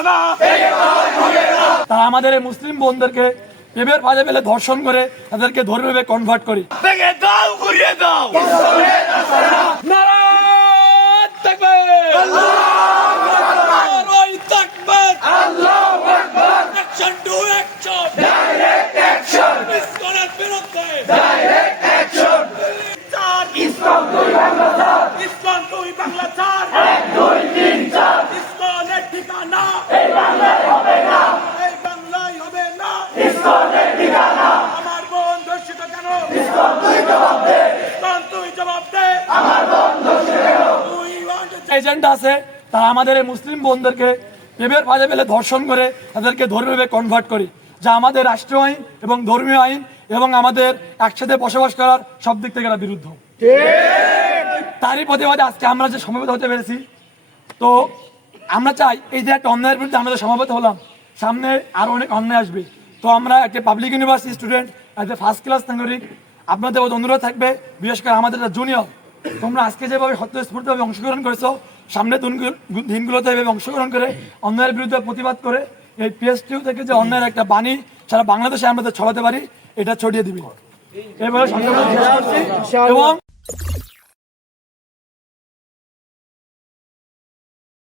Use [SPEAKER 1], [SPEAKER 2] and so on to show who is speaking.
[SPEAKER 1] না
[SPEAKER 2] তারা আমাদের এই মুসলিম বোনদেরকে প্রেমের ফাঁদে ফেলে ধর্ষণ করে তাদেরকে ধর্মীয় কনভার্ট করি।
[SPEAKER 1] দাও ঘুরিয়ে দাও!
[SPEAKER 2] Narayan Action to action! Agent আছে, তারা আমাদের এই মুসলিম ফেলে ধর্ষণ করে তাদেরকে ধর্মীয় কনভার্ট করি, যা আমাদের রাষ্ট্রীয় আইন এবং ধর্মীয় আইন এবং আমাদের একসাথে বসবাস করার সব দিক থেকে এরা বিরুদ্ধ। তারই প্রতিবাদে আজকে আমরা যে সমবেত হতে পেরেছি, তো আমরা চাই এই যে একটা অন্যায়ের বিরুদ্ধে আমরা সমবেত হলাম, সামনে আরও অনেক অন্যায় আসবে। তো আমরা একটা public university student as a first class নাগরিক আপনাদের অনুরোধ থাকবে, বিশেষ করে আমাদের জুনিয়র তোমরা আজকে যেভাবে সত্যস্ফূর্তভাবে অংশগ্রহণ করেছ সামনে দিনগুলো- দিনগুলোতে এভাবে অংশগ্রহণ করে, অন্যায়ের বিরুদ্ধে প্রতিবাদ করে, এই পিএসটিউ থেকে যে অন্যায়ের একটা বাণী সারা বাংলাদেশে আমরা ছড়াতে পারি, এটা ছড়িয়ে দিবি। এবারে এবং